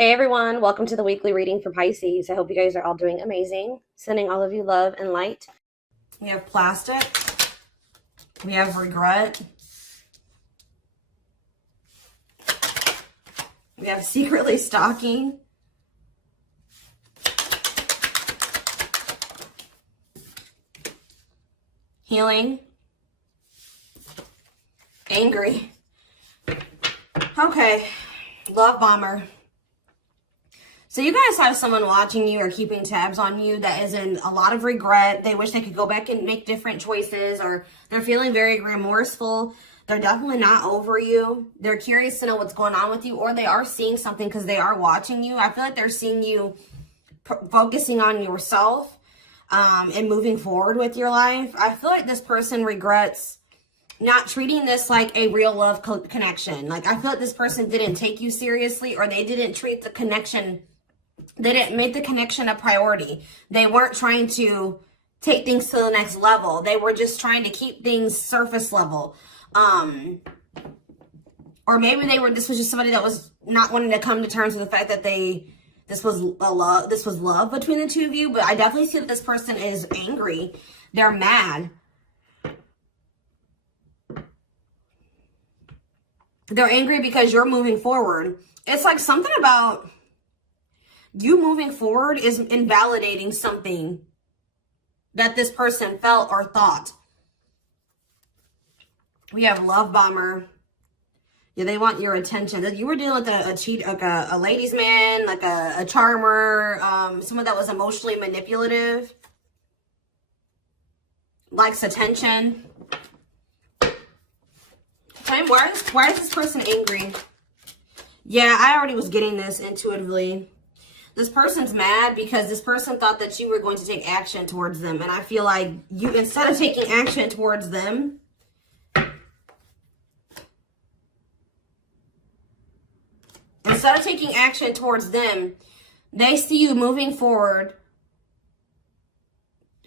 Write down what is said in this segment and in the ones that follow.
Hey everyone, welcome to the weekly reading for Pisces. I hope you guys are all doing amazing. Sending all of you love and light. We have plastic. We have regret. We have secretly stalking. Healing. Angry. Okay. Love bomber. So you guys have someone watching you or keeping tabs on you that is in a lot of regret. They wish they could go back and make different choices, or they're feeling very remorseful. They're definitely not over you. They're curious to know what's going on with you, or they are seeing something because they are watching you. I feel like they're seeing you focusing on yourself and moving forward with your life. I feel like this person regrets not treating this like a real love connection. Like, I feel like this person didn't take you seriously, or they didn't treat the connection. They didn't make the connection a priority. They weren't trying to take things to the next level. They were just trying to keep things surface level. Or maybe this was just somebody that was not wanting to come to terms with the fact that this was love between the two of you. But I definitely see that this person is angry. They're mad. They're angry because you're moving forward. It's like something about you moving forward is invalidating something that this person felt or thought. We have love bomber. Yeah, they want your attention. You were dealing with a ladies' man, like a charmer, someone that was emotionally manipulative, likes attention. Why is this person angry? Yeah, I already was getting this intuitively. This person's mad because this person thought that you were going to take action towards them. And I feel like you, instead of taking action towards them, they see you moving forward,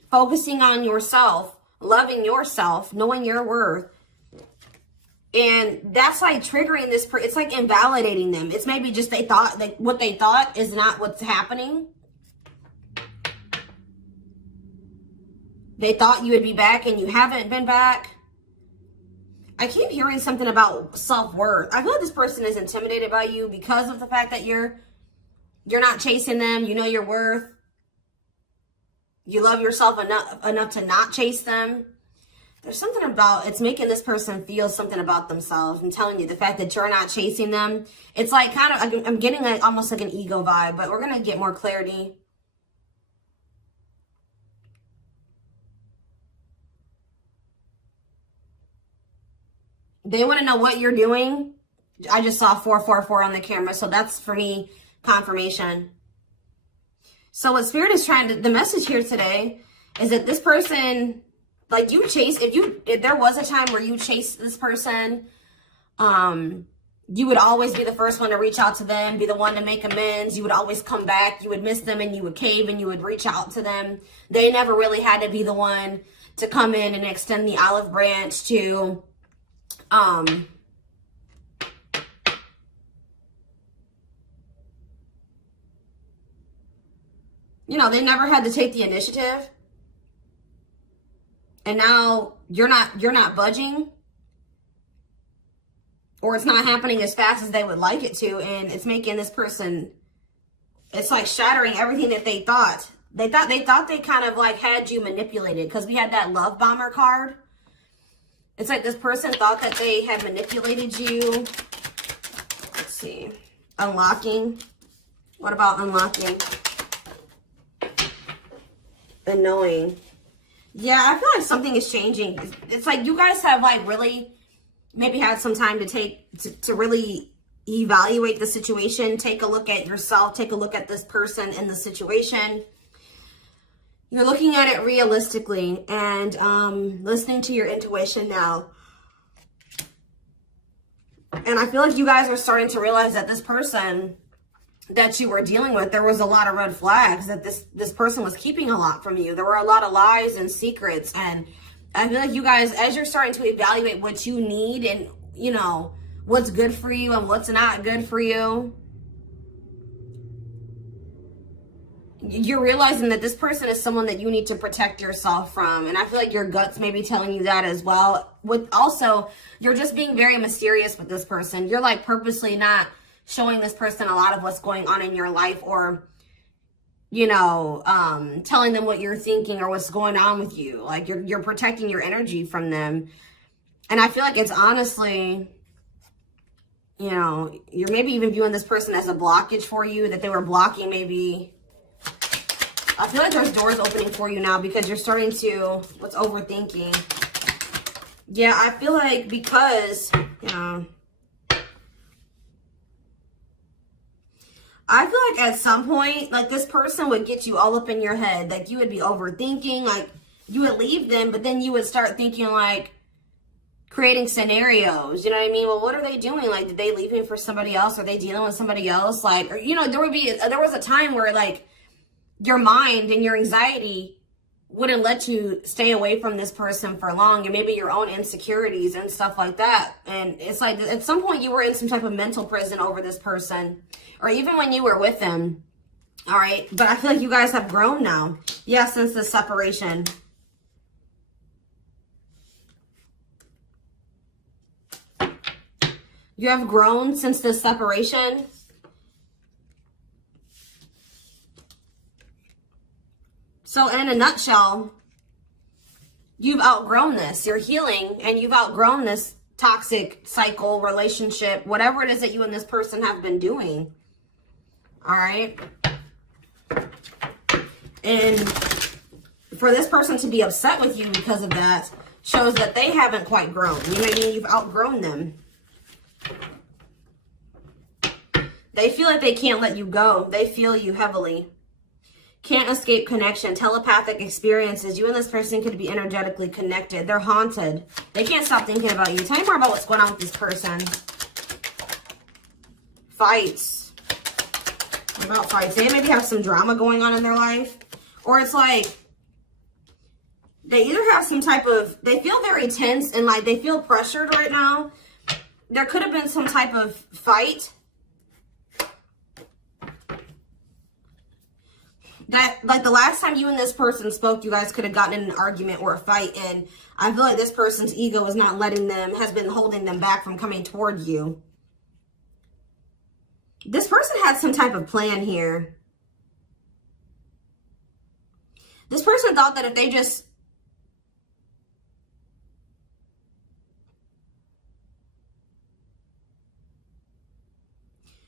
focusing on yourself, loving yourself, knowing your worth. And that's like triggering this. It's like invalidating them. It's maybe just they thought like what they thought is not what's happening. They thought you would be back and you haven't been back. I keep hearing something about self-worth. I feel like this person is intimidated by you because of the fact that you're not chasing them. You know your worth. You love yourself enough to not chase them. There's something about, it's making this person feel something about themselves. I'm telling you, the fact that you're not chasing them, it's like kind of, I'm getting like almost like an ego vibe, but we're going to get more clarity. They want to know what you're doing. I just saw 444 on the camera, so that's for me confirmation. So what Spirit is trying to, the message here today is that this person, like you chase, if there was a time where you chased this person, you would always be the first one to reach out to them, be the one to make amends. You would always come back. You would miss them and you would cave and you would reach out to them. They never really had to be the one to come in and extend the olive branch to, you know, they never had to take the initiative. And now you're not budging, or it's not happening as fast as they would like it to, and it's making this person, it's like shattering everything that they thought. They thought they kind of like had you manipulated, because we had that love bomber card. It's like this person thought that they had manipulated you. Let's see. Unlocking. What about unlocking? And knowing. Yeah, I feel like something is changing. It's like you guys have like really maybe had some time to really evaluate the situation. Take a look at yourself. Take a look at this person in the situation. You're looking at it realistically and listening to your intuition now. And I feel like you guys are starting to realize that this person that you were dealing with, there was a lot of red flags, that this person was keeping a lot from you. There were a lot of lies and secrets. And I feel like you guys, as you're starting to evaluate what you need and, you know, what's good for you and what's not good for you, you're realizing that this person is someone that you need to protect yourself from. And I feel like your guts may be telling you that as well. With also, you're just being very mysterious with this person. You're like purposely not showing this person a lot of what's going on in your life, or, you know, telling them what you're thinking or what's going on with you. Like you're protecting your energy from them. And I feel like it's honestly, you know, you're maybe even viewing this person as a blockage for you, that they were blocking maybe. I feel like there's doors opening for you now because you're starting to, what's overthinking? Yeah, I feel like because, you know, I feel like at some point, like this person would get you all up in your head. Like you would be overthinking, like you would leave them, but then you would start thinking like creating scenarios. You know what I mean? Well, what are they doing? Like, did they leave me for somebody else? Are they dealing with somebody else? Like, or, you know, there was a time where like your mind and your anxiety wouldn't let you stay away from this person for long, and maybe your own insecurities and stuff like that. And it's like at some point you were in some type of mental prison over this person, or even when you were with them. All right. But I feel like you guys have grown now. Yeah, since the separation. You have grown since the separation. So in a nutshell, you've outgrown this. You're healing and you've outgrown this toxic cycle, relationship, whatever it is that you and this person have been doing. All right. And for this person to be upset with you because of that shows that they haven't quite grown. You know what I mean? You've outgrown them. They feel like they can't let you go. They feel you heavily. Can't escape connection, telepathic experiences. You and this person could be energetically connected. They're haunted. They can't stop thinking about you. Tell me more about what's going on with this person. Fights. What about fights? They maybe have some drama going on in their life. Or it's like they either have some type of, they feel very tense and like they feel pressured right now. There could have been some type of fight. That, like the last time you and this person spoke, you guys could have gotten in an argument or a fight. And I feel like this person's ego is not letting them, has been holding them back from coming toward you. This person had some type of plan here. This person thought that if they just,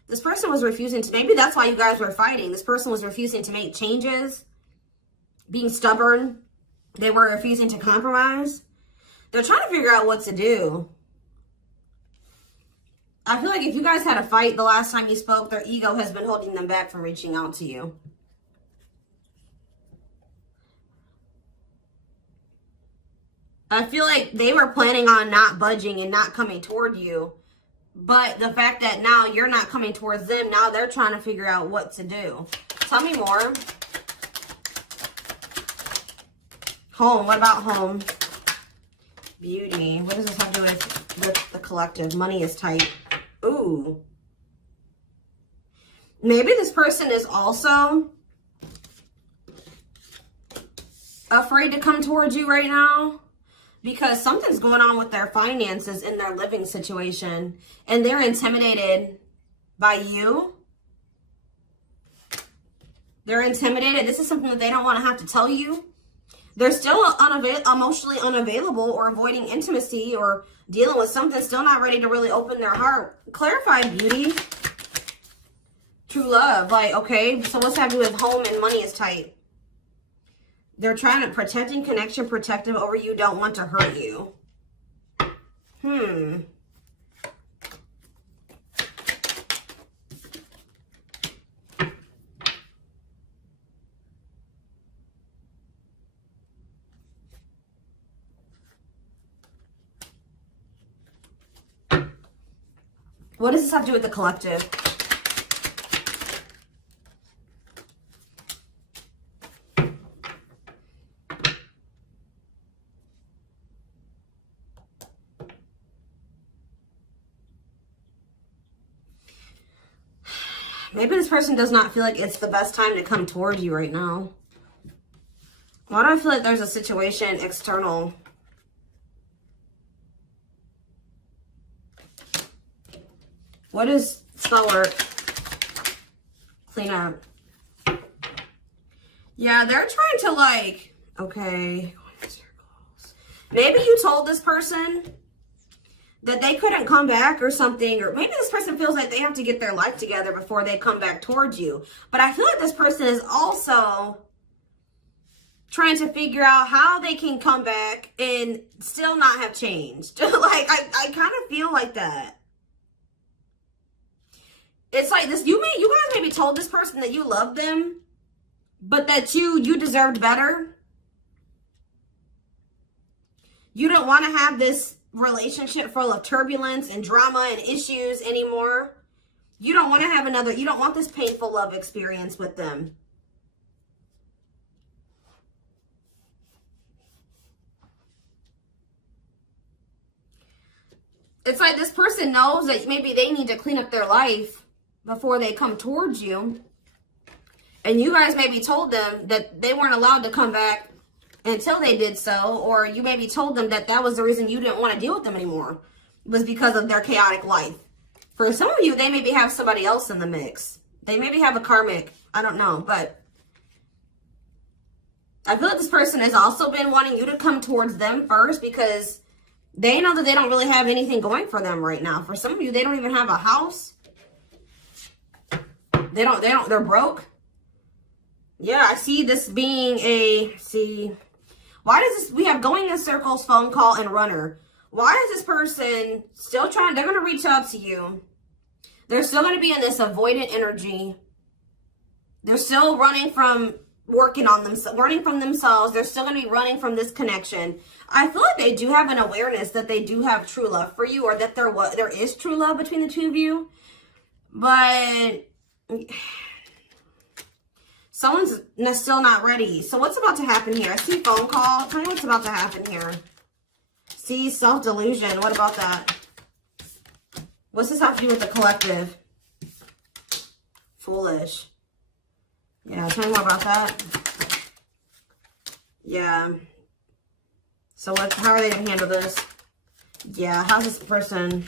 this person was refusing to, maybe that's why you guys were fighting. This person was refusing to make changes, being stubborn. They were refusing to compromise. They're trying to figure out what to do. I feel like if you guys had a fight the last time you spoke, their ego has been holding them back from reaching out to you. I feel like they were planning on not budging and not coming toward you. But the fact that now you're not coming towards them, now they're trying to figure out what to do. Tell me more. Home. What about home? Beauty. What does this have to do with the collective? Money is tight. Ooh. Maybe this person is also afraid to come towards you right now, because something's going on with their finances in their living situation. And they're intimidated by you. They're intimidated. This is something that they don't want to have to tell you. They're still emotionally unavailable, or avoiding intimacy, or dealing with something, still not ready to really open their heart. Clarify, beauty. True love. Like, okay, so what's happening with home and money is tight? They're trying to protecting connection, protective over you, don't want to hurt you. What does this have to do with the collective? Maybe this person does not feel like it's the best time to come towards you right now. Why do I feel like there's a situation external? What is spell work? Clean up. Yeah, they're trying to like, okay. Maybe you told this person that they couldn't come back or something, or maybe this person feels like they have to get their life together before they come back towards you. But I feel like this person is also trying to figure out how they can come back and still not have changed. Like, I kind of feel like that. It's like this, you guys maybe told this person that you loved them, but that you deserved better. You don't want to have this relationship full of turbulence and drama and issues anymore. You don't want to have another, you don't want this painful love experience with them. It's like this person knows that maybe they need to clean up their life before they come towards you. And you guys maybe told them that they weren't allowed to come back until they did so. Or you maybe told them that that was the reason you didn't want to deal with them anymore, was because of their chaotic life. For some of you, they maybe have somebody else in the mix. They maybe have a karmic. I don't know. But I feel like this person has also been wanting you to come towards them first, because they know that they don't really have anything going for them right now. For some of you, they don't even have a house. They're broke. Yeah, I see this being why does this, we have going in circles, phone call, and runner. Why is this person still trying, they're going to reach out to you. They're still going to be in this avoidant energy. They're still running from working on themselves, running from themselves. They're still going to be running from this connection. I feel like they do have an awareness that they do have true love for you, or that there is true love between the two of you. But someone's still not ready. So what's about to happen here? I see phone call. Tell me what's about to happen here. See, self-delusion. What about that? What's this have to do with the collective? Foolish. Yeah, tell me more about that. Yeah. So how are they going to handle this? Yeah, how's this person?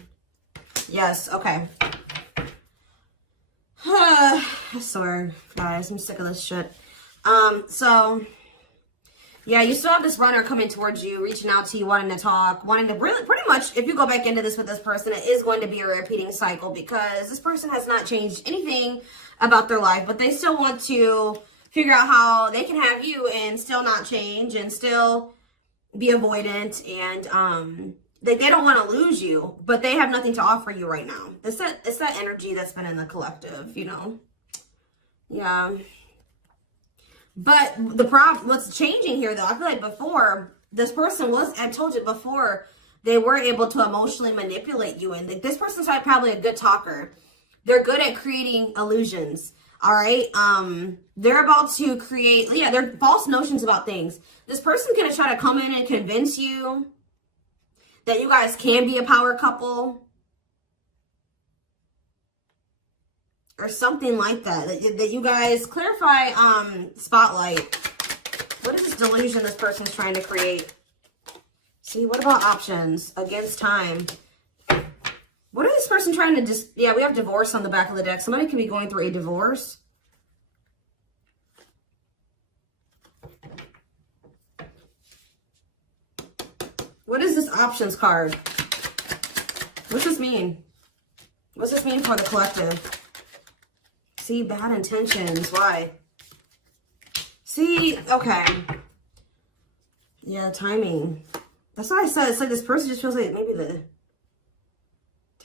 Yes, okay. I swear, guys, I'm sick of this shit. So, yeah, you still have this runner coming towards you, reaching out to you, wanting to talk, wanting to really, pretty much, if you go back into this with this person, it is going to be a repeating cycle, because this person has not changed anything about their life, but they still want to figure out how they can have you and still not change and still be avoidant, and they don't want to lose you, but they have nothing to offer you right now. It's that energy that's been in the collective, you know. Yeah. But the problem, what's changing here though, I feel like before, this person was, I told you before, they were able to emotionally manipulate you, and this person's probably a good talker. They're good at creating illusions. All right. They're about to create, yeah, they're false notions about things. This person's going to try to come in and convince you that you guys can be a power couple. Or something like that. That you guys clarify, spotlight. What is this delusion this person's trying to create? See, what about options? Against time. What is this person trying to just, yeah, we have divorce on the back of the deck. Somebody could be going through a divorce. What is this options card? What's this mean? What's this mean for the collective? See, bad intentions. Why? See, okay. Yeah, timing. That's what I said. It's like this person just feels like maybe the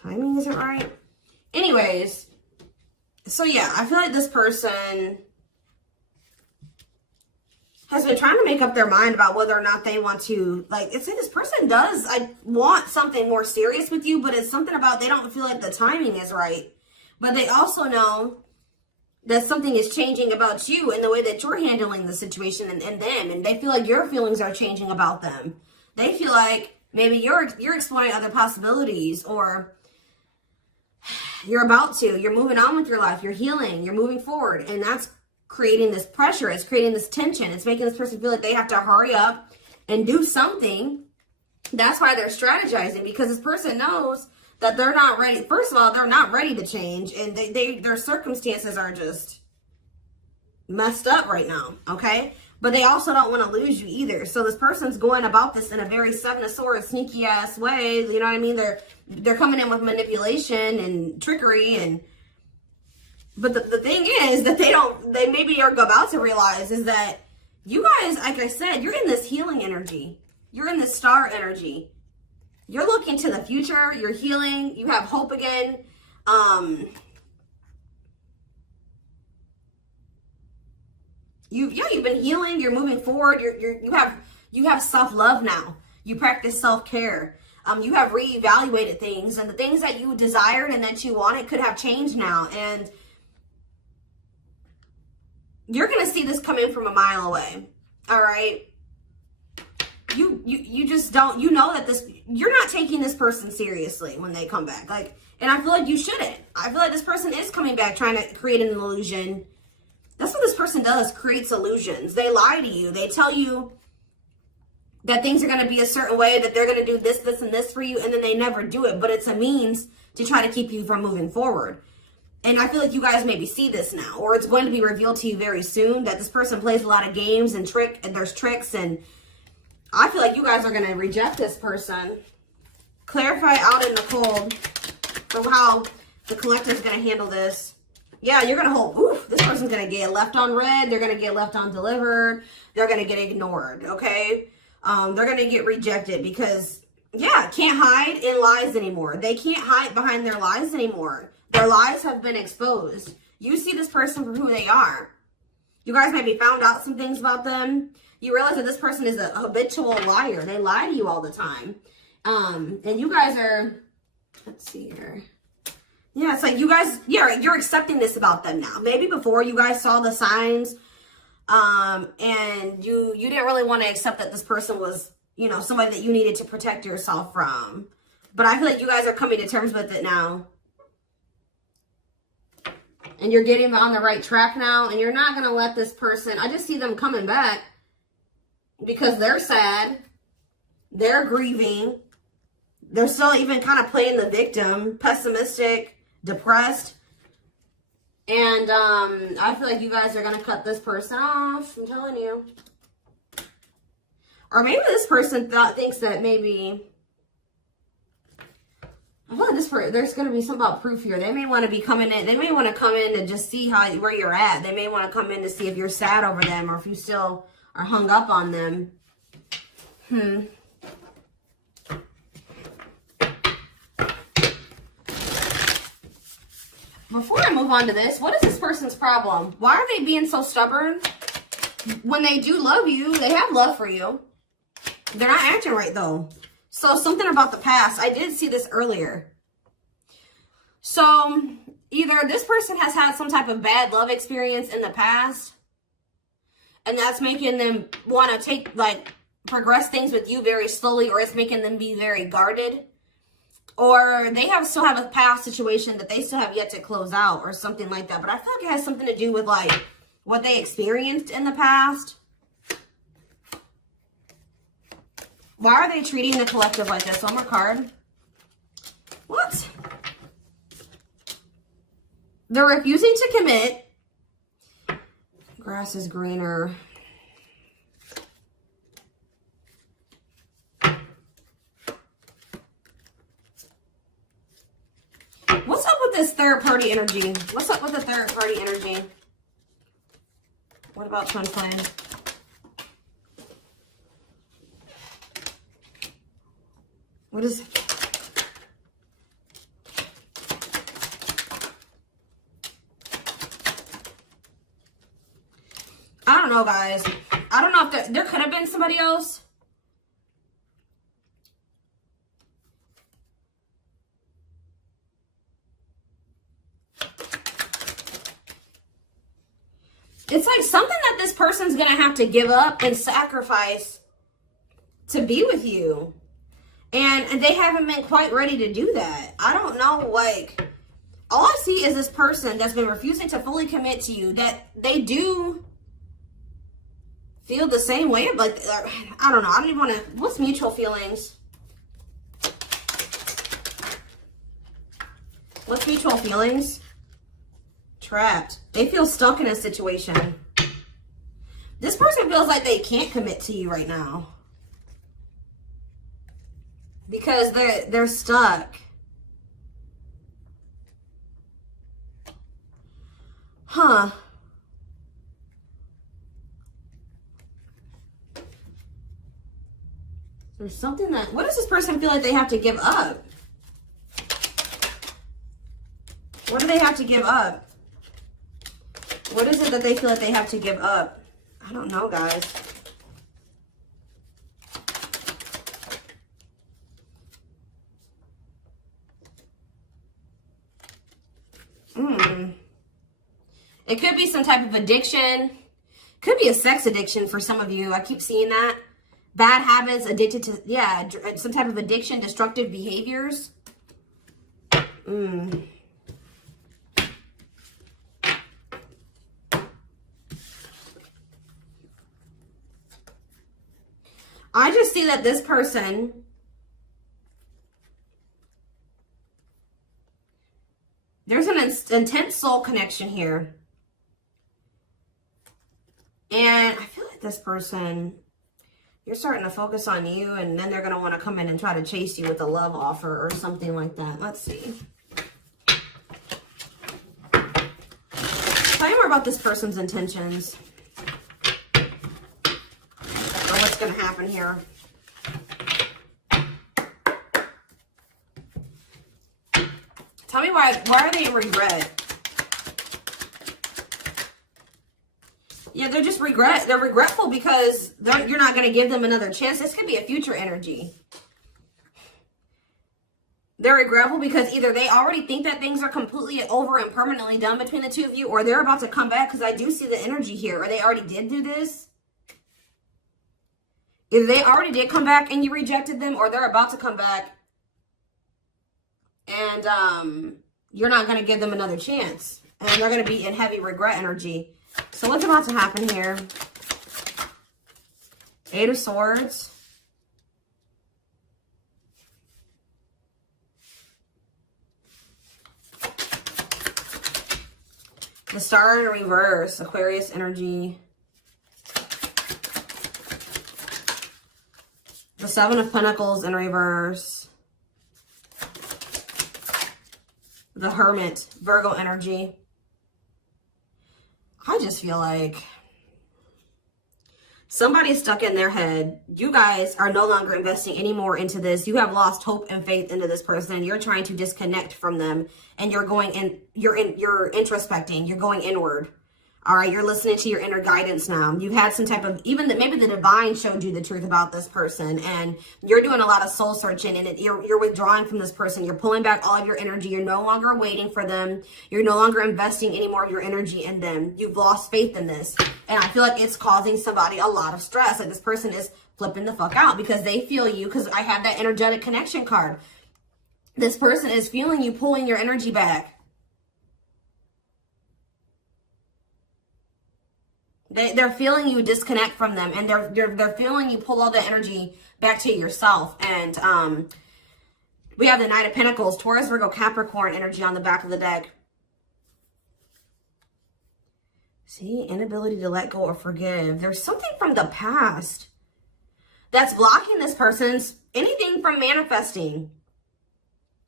timing isn't right. Anyways, so yeah, I feel like this person has been trying to make up their mind about whether or not they want to, like, it's like this person does, I want something more serious with you, but it's something about they don't feel like the timing is right. But they also know that something is changing about you in the way that you're handling the situation and them, and they feel like your feelings are changing about them. They feel like maybe you're exploring other possibilities, or you're about to. You're moving on with your life. You're healing. You're moving forward. And that's creating this pressure. It's creating this tension. It's making this person feel like they have to hurry up and do something. That's why they're strategizing, because this person knows that they're not ready. First of all, they're not ready to change, and their circumstances are just messed up right now, okay? But they also don't want to lose you either. So this person's going about this in a very Seven of Swords, sneaky ass way. You know what I mean? They're coming in with manipulation and trickery, but the thing is that they maybe are about to realize is that you guys, like I said, you're in this healing energy. You're in this star energy. You're looking to the future. You're healing. You have hope again. You've been healing. You're moving forward. You have self-love now. You practice self-care. You have reevaluated things, and the things that you desired and that you wanted could have changed now. And you're gonna see this come in from a mile away. All right. You just don't, you know that you're not taking this person seriously when they come back. Like, and I feel like you shouldn't. I feel like this person is coming back trying to create an illusion. That's what this person does, creates illusions. They lie to you. They tell you that things are going to be a certain way, that they're going to do this, this, and this for you, and then they never do it. But it's a means to try to keep you from moving forward. And I feel like you guys maybe see this now, or it's going to be revealed to you very soon that this person plays a lot of games and there's tricks, and I feel like you guys are going to reject this person. Clarify out in the cold for how the collector is going to handle this. Yeah, you're going to hold, oof, this person's going to get left on read. They're going to get left on delivered. They're going to get ignored, okay? They're going to get rejected because, yeah, can't hide in lies anymore. They can't hide behind their lies anymore. Their lies have been exposed. You see this person for who they are. You guys maybe found out some things about them. You realize that this person is a habitual liar. They lie to you all the time. And you guys are, let's see here. Yeah, it's like you guys, you're accepting this about them now. Maybe before you guys saw the signs, and you didn't really want to accept that this person was, you know, somebody that you needed to protect yourself from. But I feel like you guys are coming to terms with it now. And you're getting on the right track now. And you're not going to let this person, I just see them coming back because they're sad. They're grieving. They're still even kind of playing the victim, pessimistic, depressed. And I feel like you guys are going to cut this person off. I'm telling you. Or maybe this person thinks that maybe, I feel like there's going to be something about proof here. They may want to be coming in. They may want to come in to just see where you're at. They may want to come in to see if you're sad over them or if you still are hung up on them. Before I move on to this, what is this person's problem? Why are they being so stubborn? When they do love you, they have love for you. They're not acting right, though. So something about the past. I did see this earlier. So either this person has had some type of bad love experience in the past, and that's making them want to progress things with you very slowly, or it's making them be very guarded. Or they still have a past situation that they still have yet to close out or something like that. But I feel like it has something to do with like what they experienced in the past. Why are they treating the collective like this? One more card. What? They're refusing to commit. Grass is greener. What's up with this third party energy? What's up with the third party energy? What about twin flame? What is... I don't know, guys. I don't know if there could have been somebody else. It's like something that this person's going to have to give up and sacrifice to be with you. And they haven't been quite ready to do that. I don't know, like, all I see is this person that's been refusing to fully commit to you, that they do feel the same way, but I don't know. I don't even want to, what's mutual feelings? What's mutual feelings? Trapped. They feel stuck in a situation. This person feels like they can't commit to you right now. Because they're stuck. Huh. There's something that, what does this person feel like they have to give up? What do they have to give up? What is it that they feel like they have to give up? I don't know, guys. It could be some type of addiction. Could be a sex addiction for some of you. I keep seeing that. Bad habits, addicted to, yeah, some type of addiction, destructive behaviors. I just see that this person there's an intense soul connection here. And I feel like this person, you're starting to focus on you, and then they're going to want to come in and try to chase you with a love offer or something like that. Let's see. Tell me more about this person's intentions. Or what's going to happen here. Tell me why are they in regret? Yeah, they're just they're regretful because you're not going to give them another chance. This could be a future energy. They're regretful because either they already think that things are completely over and permanently done between the two of you, or they're about to come back, because I do see the energy here. Or they already did do this. Either they already did come back and you rejected them, or they're about to come back and you're not going to give them another chance. And they're going to be in heavy regret energy. So what's about to happen here? Eight of Swords. The Star in reverse. Aquarius energy. The Seven of Pentacles in reverse. The Hermit. Virgo energy. I just feel like somebody's stuck in their head. You guys are no longer investing any more into this. You have lost hope and faith into this person. You're trying to disconnect from them, and you're introspecting. You're going inward. All right, you're listening to your inner guidance now. You've had some type of, maybe the divine showed you the truth about this person, and you're doing a lot of soul searching, and you're withdrawing from this person. You're pulling back all of your energy. You're no longer waiting for them. You're no longer investing any more of your energy in them. You've lost faith in this. And I feel like it's causing somebody a lot of stress. Like this person is flipping the fuck out because they feel you, because I have that energetic connection card. This person is feeling you pulling your energy back. They're feeling you disconnect from them, and they're feeling you pull all the energy back to yourself. And we have the Knight of Pentacles, Taurus, Virgo, Capricorn energy on the back of the deck. See, inability to let go or forgive. There's something from the past that's blocking this person's anything from manifesting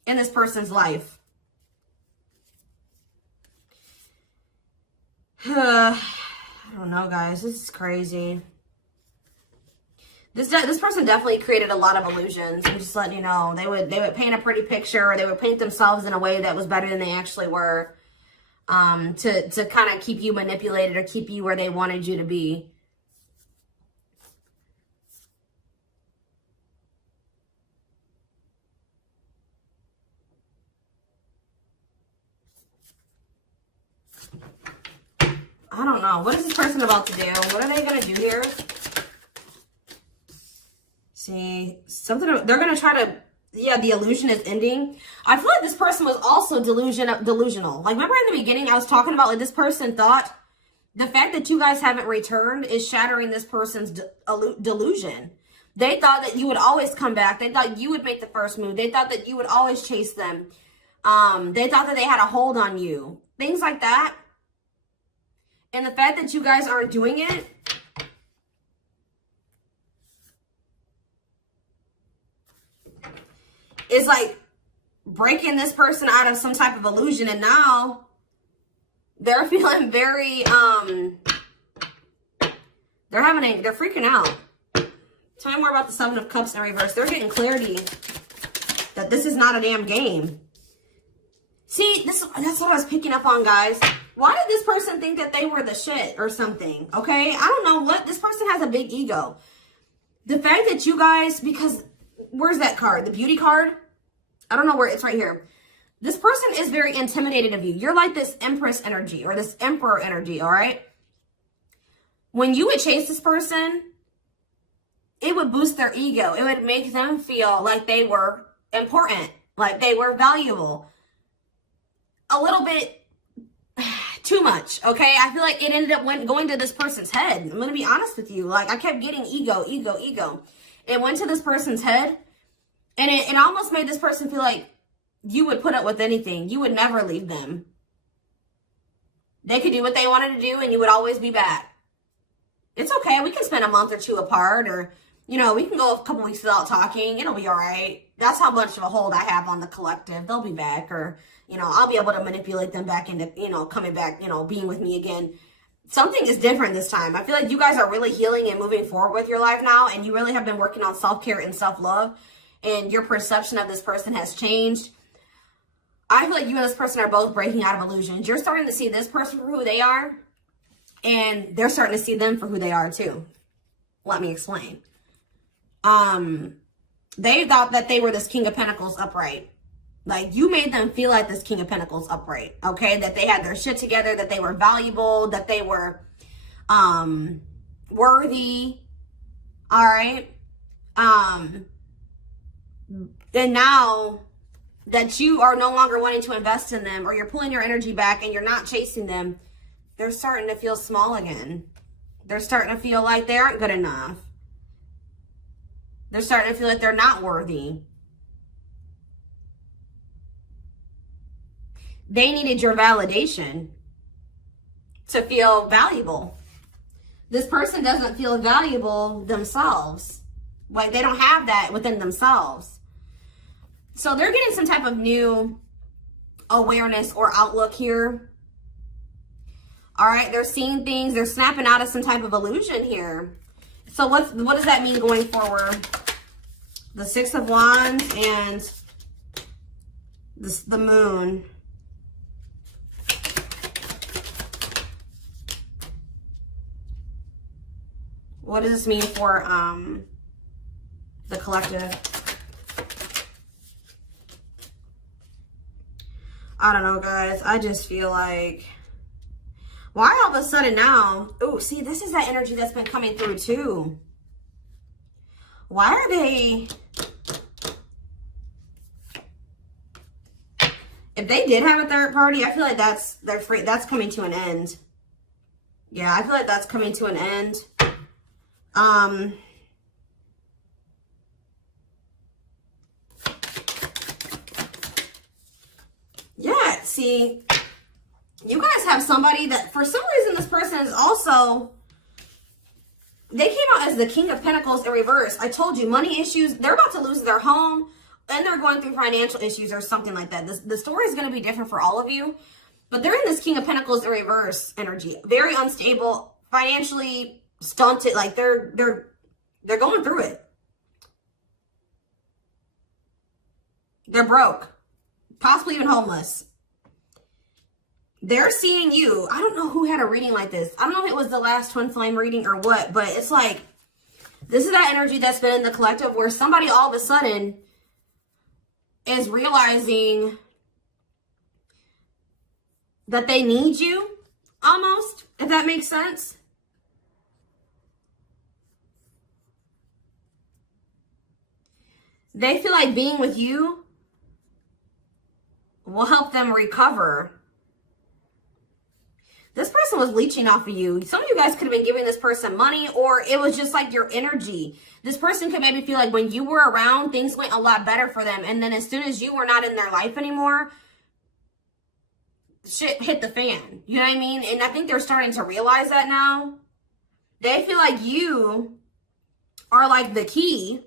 in this person's life. I don't know, guys. This is crazy. This person definitely created a lot of illusions. I'm just letting you know. They would paint a pretty picture, or they would paint themselves in a way that was better than they actually were, to kind of keep you manipulated or keep you where they wanted you to be. I don't know. What is this person about to do? What are they going to do here? See, they're going to try to yeah, the illusion is ending. I feel like this person was also delusional. Like, remember in the beginning I was talking about, like, this person thought the fact that you guys haven't returned is shattering this person's delusion. They thought that you would always come back. They thought you would make the first move. They thought that you would always chase them. They thought that they had a hold on you. Things like that. And the fact that you guys aren't doing it, is like breaking this person out of some type of illusion. And now they're feeling very, they're freaking out. Tell me more about the Seven of Cups in reverse. They're getting clarity that this is not a damn game. See, that's what I was picking up on, guys. Why did this person think that they were the shit or something? Okay, I don't know what. This person has a big ego. The fact that you guys, because where's that card? The beauty card? I don't know where. It's right here. This person is very intimidated of you. You're like this Empress energy or this Emperor energy, all right? When you would chase this person, it would boost their ego. It would make them feel like they were important, like they were valuable. A little bit too much, okay? I feel like it ended up going to this person's head. I'm going to be honest with you. Like, I kept getting ego. It went to this person's head, and it almost made this person feel like you would put up with anything. You would never leave them. They could do what they wanted to do, and you would always be back. It's okay. We can spend a month or two apart, or, you know, we can go a couple weeks without talking. It'll be all right. That's how much of a hold I have on the collective. They'll be back, or, you know, I'll be able to manipulate them back into, you know, coming back, you know, being with me again. Something is different this time. I feel like you guys are really healing and moving forward with your life now, and you really have been working on self-care and self-love, and your perception of this person has changed. I feel like you and this person are both breaking out of illusions. You're starting to see this person for who they are, and they're starting to see them for who they are too. Let me explain. They thought that they were this King of Pentacles upright. Like, you made them feel like this King of Pentacles upright, okay? That they had their shit together, that they were valuable, that they were worthy, all right? And now that you are no longer wanting to invest in them, or you're pulling your energy back and you're not chasing them, they're starting to feel small again. They're starting to feel like they aren't good enough. They're starting to feel like they're not worthy. They needed your validation to feel valuable. This person doesn't feel valuable themselves. Like, they don't have that within themselves. So they're getting some type of new awareness or outlook here. All right, they're seeing things. They're snapping out of some type of illusion here. So what does that mean going forward? The Six of Wands and the Moon. What does this mean for the collective? I don't know, guys. I just feel like, why all of a sudden now? Oh, see, this is that energy that's been coming through too. Why are they? If they did have a third party, I feel like that's coming to an end. Yeah, I feel like that's coming to an end. Yeah, see, you guys have somebody that for some reason this person is also, they came out as the King of Pentacles in reverse. I told you, money issues, they're about to lose their home, and they're going through financial issues or something like that. The story is going to be different for all of you, but they're in this King of Pentacles in reverse energy. Very unstable, financially stunted, like they're going through it. They're broke, possibly even homeless. They're seeing you. I don't know who had a reading like this. I don't know if it was the last twin flame reading or what, but it's like, this is that energy that's been in the collective where somebody all of a sudden is realizing that they need you, almost, if that makes sense. they feel like being with you will help them recover. This person was leeching off of you. Some of you guys could have been giving this person money, or it was just like your energy. This person could maybe feel like when you were around, things went a lot better for them. And then as soon as you were not in their life anymore, shit hit the fan. You know what I mean? And I think they're starting to realize that now. They feel like you are like the key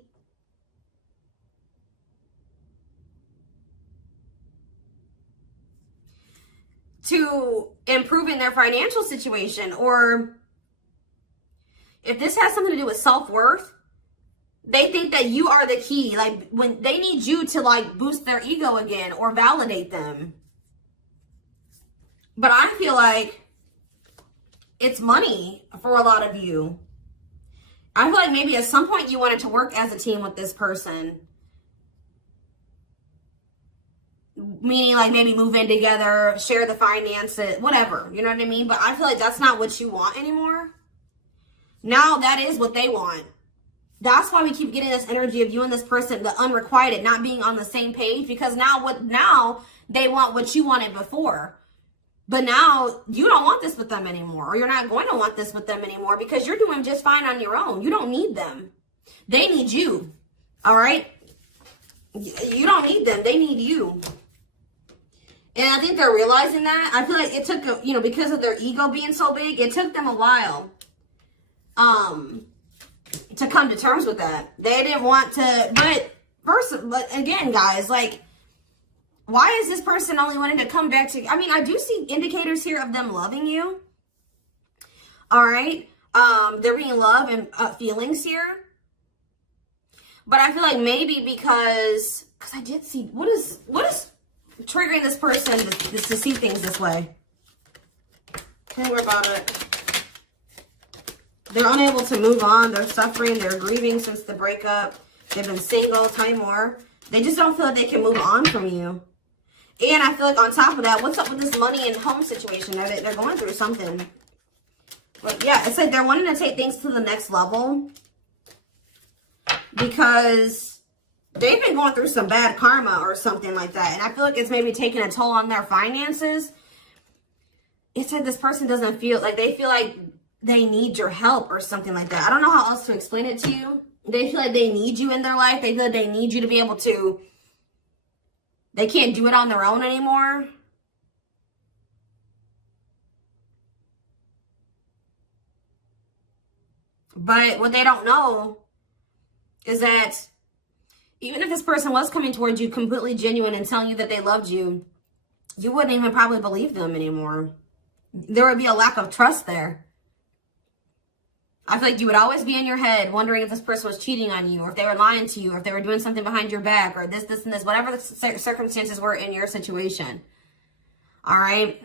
to improving their financial situation. Or if this has something to do with self-worth, they think that you are the key. Like when they need you to like boost their ego again or validate them. But I feel like it's money for a lot of you. I feel like maybe at some point you wanted to work as a team with this person. Meaning like maybe move in together, share the finances, whatever. You know what I mean? But I feel like that's not what you want anymore. Now that is what they want. That's why we keep getting this energy of you and this person, the unrequited, not being on the same page. Because now they want what you wanted before. But now you don't want this with them anymore. Or you're not going to want this with them anymore because you're doing just fine on your own. You don't need them. They need you. All right? You don't need them. They need you. And I think they're realizing that. I feel like it took, because of their ego being so big, it took them a while to come to terms with that. They didn't want to, but again, guys, like, why is this person only wanting to come back to, I do see indicators here of them loving you. All right. They're being love and feelings here. But I feel like maybe because I did see, what is triggering this person to see things this way? Tell me more about it. They're unable to move on. They're suffering. They're grieving since the breakup. They've been single. Tell me more. They just don't feel like they can move on from you. And I feel like on top of that, what's up with this money and home situation? They're going through something. But yeah, it's like they're wanting to take things to the next level. Because they've been going through some bad karma or something like that. And I feel like it's maybe taking a toll on their finances. It's like this person doesn't feel like, they feel like they need your help or something like that. I don't know how else to explain it to you. They feel like they need you in their life. They feel like they need you to be able to, they can't do it on their own anymore. But what they don't know is that even if this person was coming towards you completely genuine and telling you that they loved you, you wouldn't even probably believe them anymore. There would be a lack of trust there. I feel like you would always be in your head wondering if this person was cheating on you, or if they were lying to you, or if they were doing something behind your back, or this, and this, whatever the circumstances were in your situation. All right?